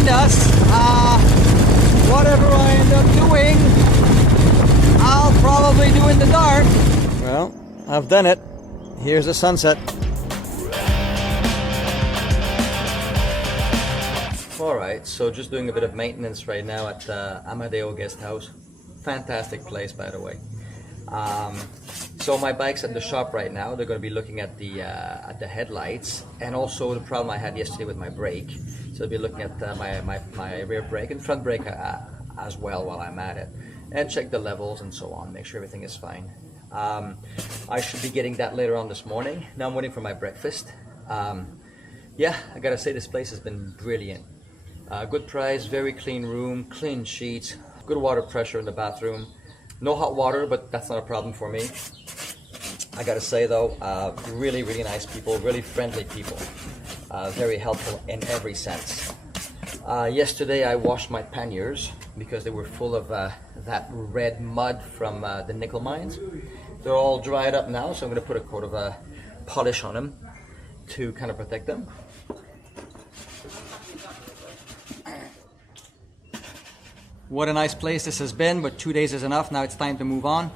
behind us. Whatever I end up doing, I'll probably do in the dark. Well, I've done it. Here's the sunset. Alright, so just doing a bit of maintenance right now at Amadeo Guest House. Fantastic place, by the way. So my bike's at the shop right now. They're going to be looking at the headlights, and also the problem I had yesterday with my brake. So they'll be looking at my rear brake and front brake as well while I'm at it, and check the levels and so on, make sure everything is fine. I should be getting that later on this morning. Now I'm waiting for my breakfast. Yeah, I gotta say this place has been brilliant. Good price, very clean room, clean sheets, good water pressure in the bathroom. No hot water, but that's not a problem for me. I gotta say though, really, really nice people, really friendly people. Very helpful in every sense. Yesterday I washed my panniers because they were full of that red mud from the nickel mines. They're all dried up now, so I'm gonna put a coat of polish on them to kind of protect them. What a nice place this has been, but 2 days is enough. Now it's time to move on.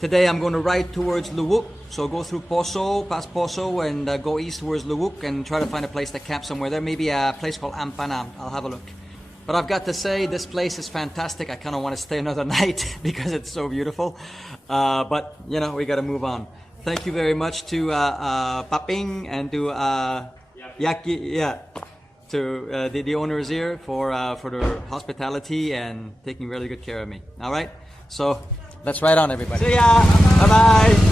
Today I'm going to ride towards Luwuk, so go through Poso, past Poso, and go east towards Luwuk and try to find a place to camp somewhere there. Maybe a place called Ampanam. I'll have a look. But I've got to say, this place is fantastic. I kind of want to stay another night because it's so beautiful. But, you know, we got to move on. Thank you very much to Paping and to Yaki, to the owners here for their hospitality and taking really good care of me. All right, so let's ride on, everybody. See ya. Bye bye.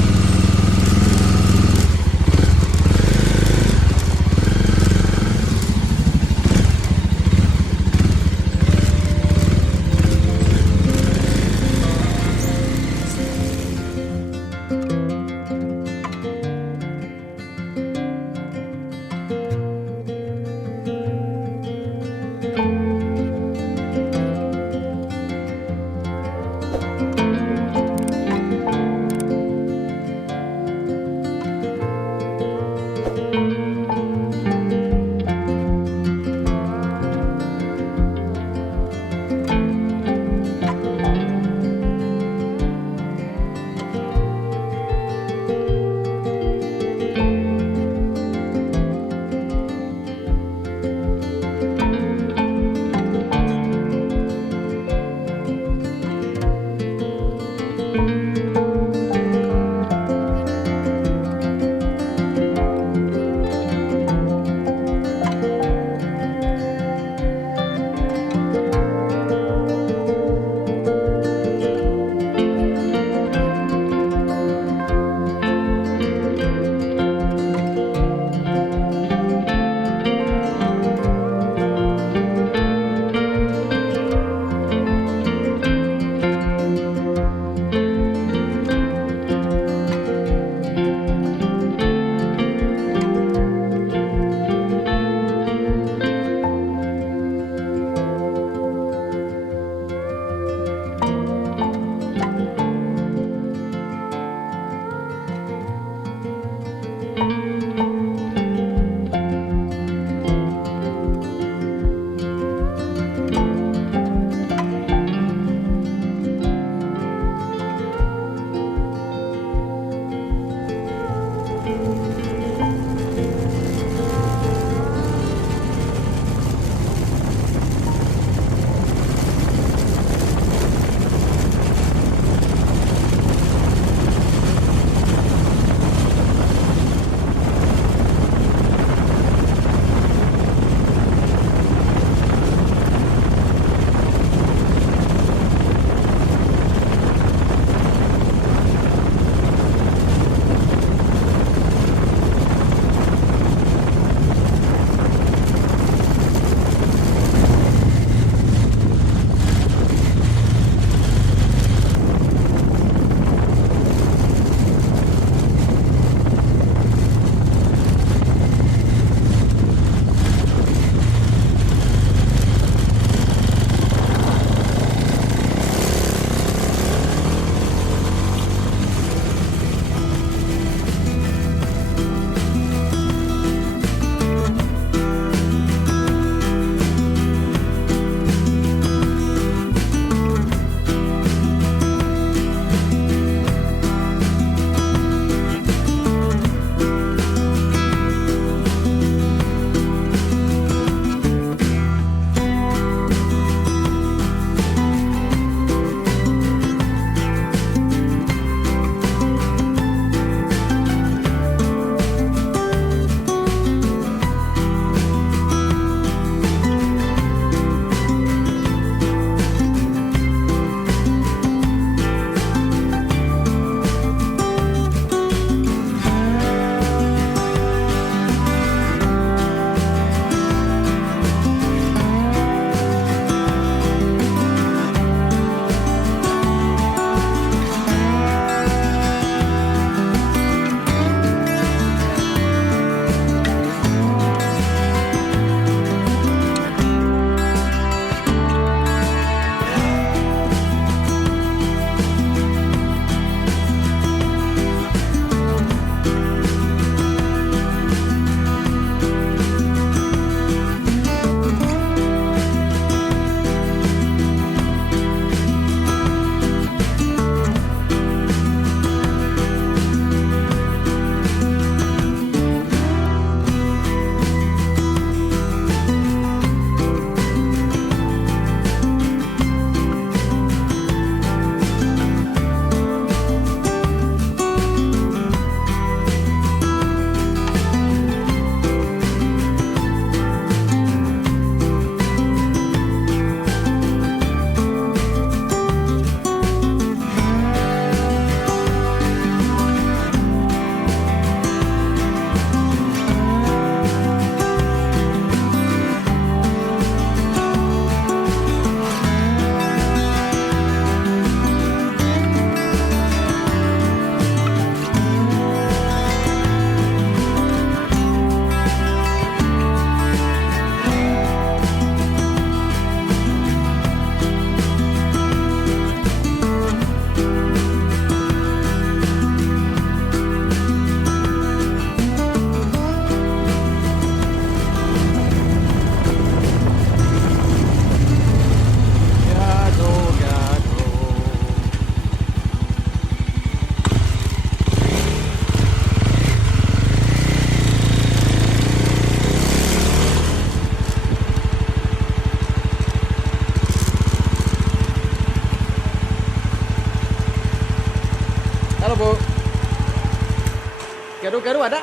Gado-gado ada.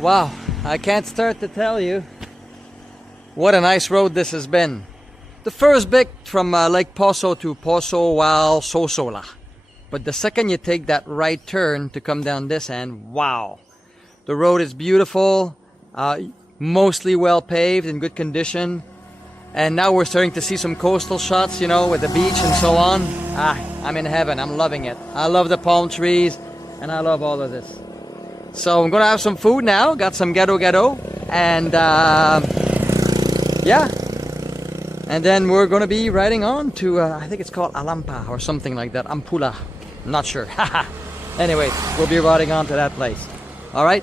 Wow, I can't start to tell you what a nice road this has been. The first bit from Lake Poso to Poso Wal Sosola. But the second you take that right turn to come down this end, wow. The road is beautiful, mostly well paved, in good condition. And now we're starting to see some coastal shots, you know, with the beach and so on. I'm in heaven, I'm loving it. I love the palm trees, and I love all of this. So I'm gonna have some food now, got some gado-gado, and yeah. And then we're gonna be riding on to, I think it's called Alampa or something like that, Ampula, I'm not sure. Anyway, we'll be riding on to that place. All right,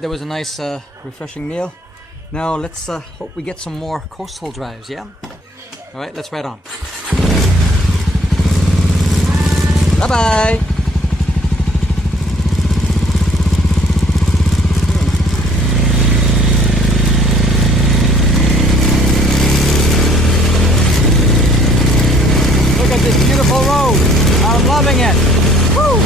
there was a nice refreshing meal. Now let's hope we get some more coastal drives, yeah? All right, let's ride on. Bye-bye. Look at this beautiful road. I'm loving it. Woo!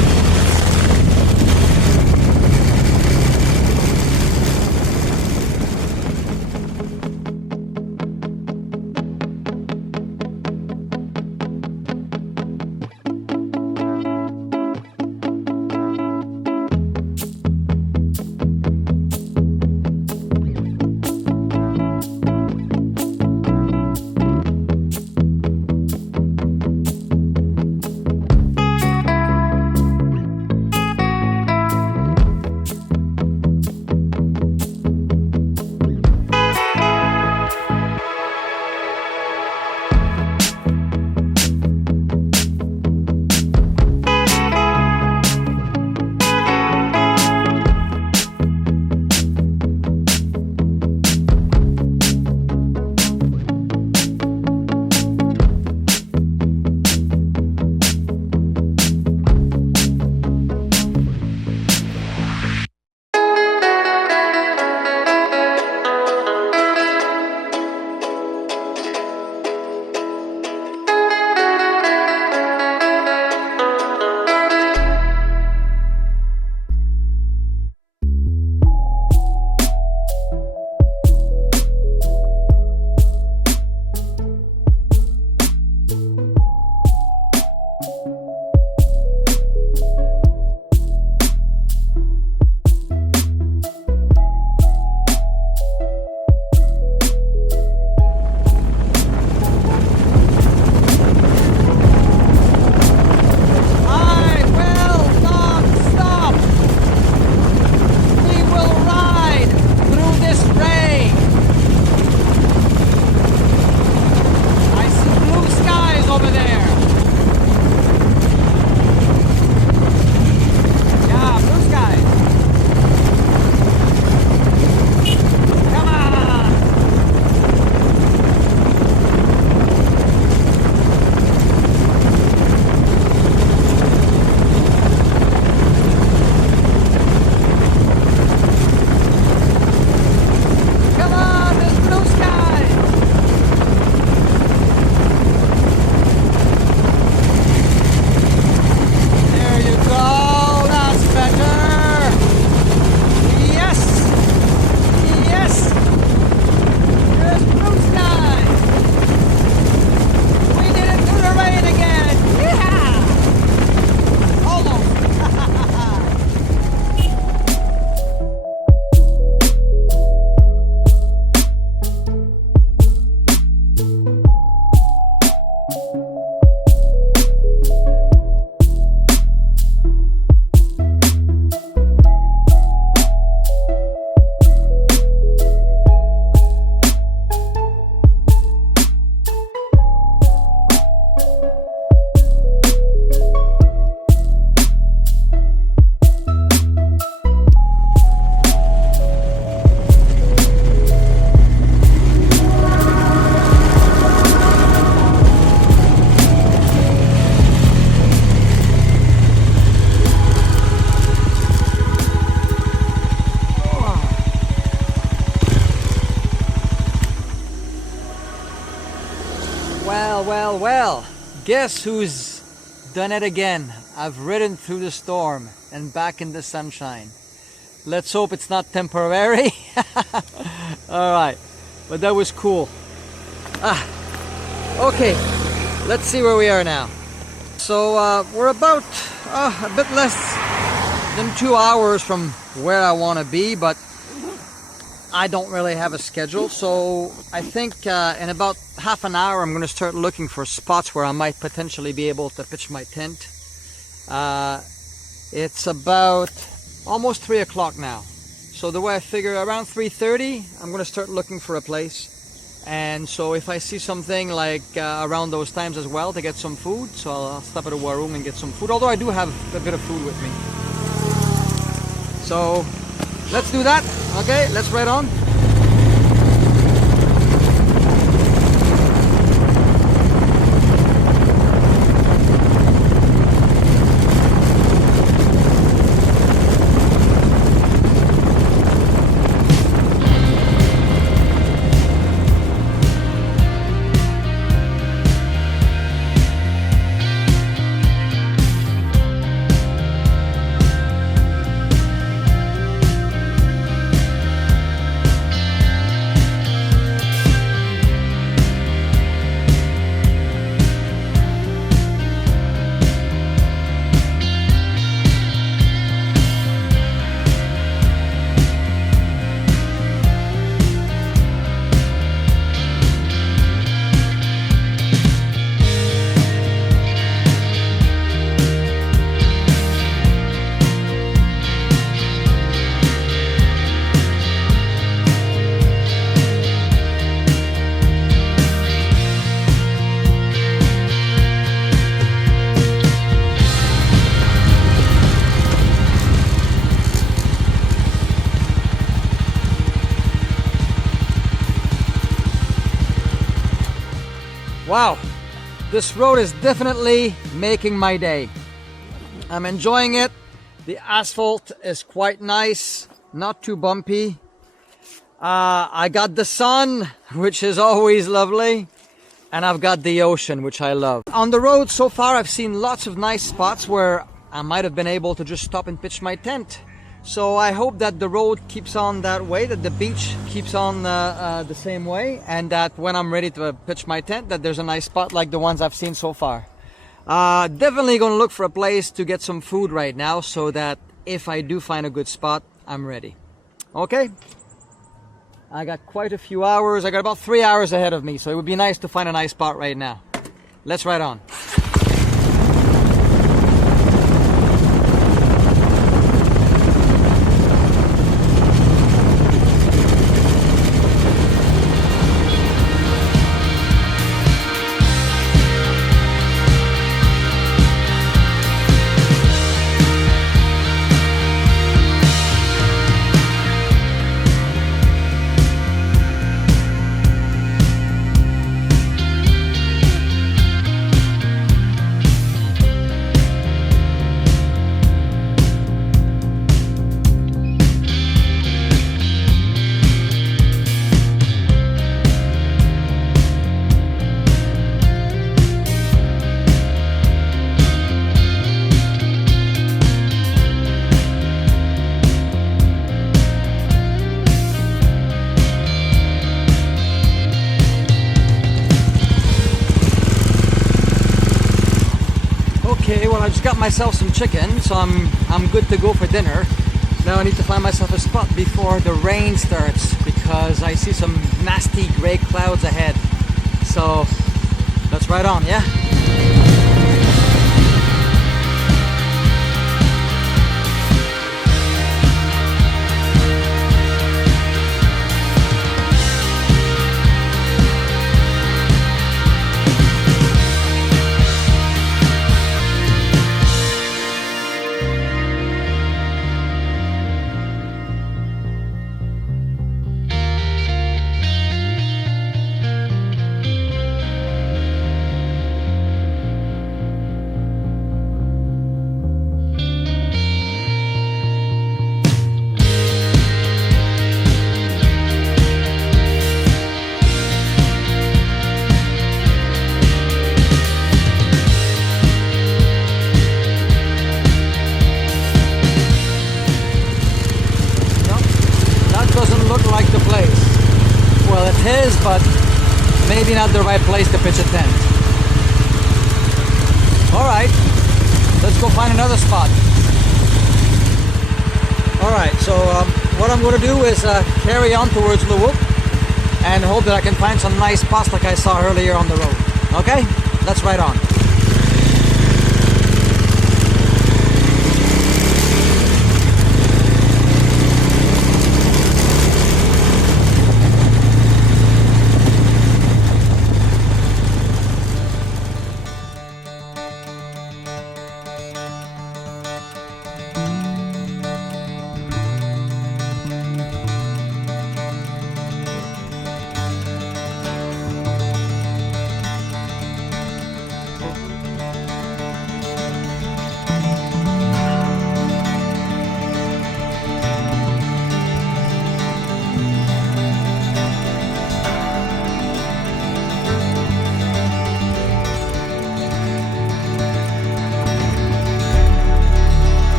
Well, guess who's done it again? I've ridden through the storm and back in the sunshine. Let's hope it's not temporary. All right, but that was cool. Okay, let's see where we are now. So we're about a bit less than 2 hours from where I want to be, but I don't really have a schedule, so I think in about half an hour I'm going to start looking for spots where I might potentially be able to pitch my tent. It's about almost 3 o'clock now, so the way I figure around 3:30 I'm going to start looking for a place. And so if I see something like around those times as well to get some food, so I'll stop at a war room and get some food, although I do have a bit of food with me. So let's do that. Okay, let's ride on. Wow, this road is definitely making my day. I'm enjoying it. The asphalt is quite nice, not too bumpy. I got the sun, which is always lovely, and I've got the ocean, which I love. On the road so far, I've seen lots of nice spots where I might have been able to just stop and pitch my tent. So I hope that the road keeps on that way, that the beach keeps on the same way, and that when I'm ready to pitch my tent, that there's a nice spot like the ones I've seen so far. Definitely going to look for a place to get some food right now, so that if I do find a good spot, I'm ready. Okay? I got quite a few hours. I got about 3 hours ahead of me, so it would be nice to find a nice spot right now. Let's ride on. Okay, well I just got myself some chicken, so I'm good to go for dinner. Now I need to find myself a spot before the rain starts, because I see some nasty gray clouds ahead. So let's ride on, yeah? is, but maybe not the right place to pitch a tent. Alright, let's go find another spot. Alright, so what I'm going to do is carry on towards Luwuk and hope that I can find some nice spots like I saw earlier on the road. Okay, let's ride on.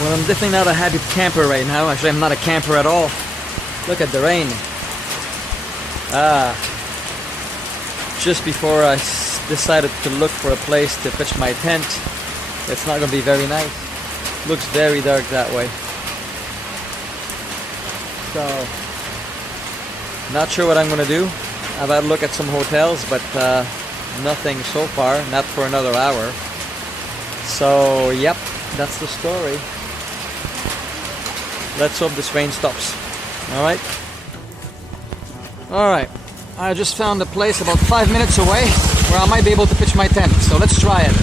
Well, I'm definitely not a happy camper right now. Actually, I'm not a camper at all. Look at the rain. Just before I decided to look for a place to pitch my tent. It's not going to be very nice. Looks very dark that way. So, not sure what I'm going to do. I've had a look at some hotels, but nothing so far. Not for another hour. So, yep, that's the story. Let's hope this rain stops. Alright? Alright. I just found a place about 5 minutes away where I might be able to pitch my tent. So let's try it.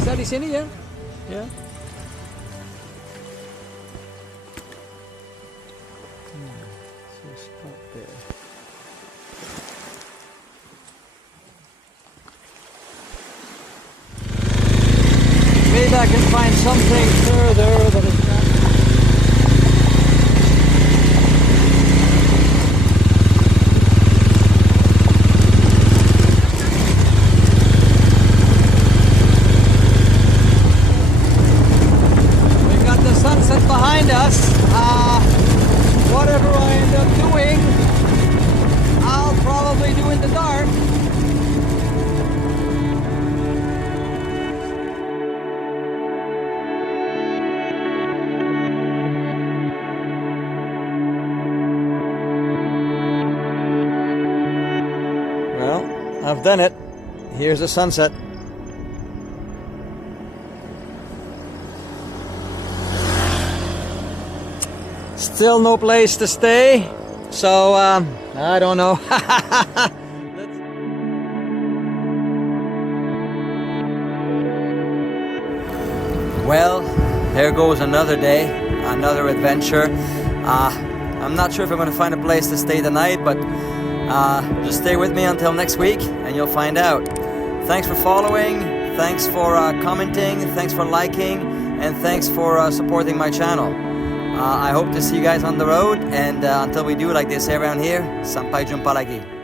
Is that di sini ya? Yeah. Maybe I can find something further that is not. We've got the sunset behind us. Whatever I end up doing, I'll probably do in the dark. I've done it. Here's the sunset. Still no place to stay. So, I don't know. Well, here goes another day, another adventure. I'm not sure if I'm going to find a place to stay tonight, but just stay with me until next week and you'll find out. Thanks for following, thanks for commenting, thanks for liking, and thanks for supporting my channel. I hope to see you guys on the road, and until we do like they say around here, sampai jumpa lagi.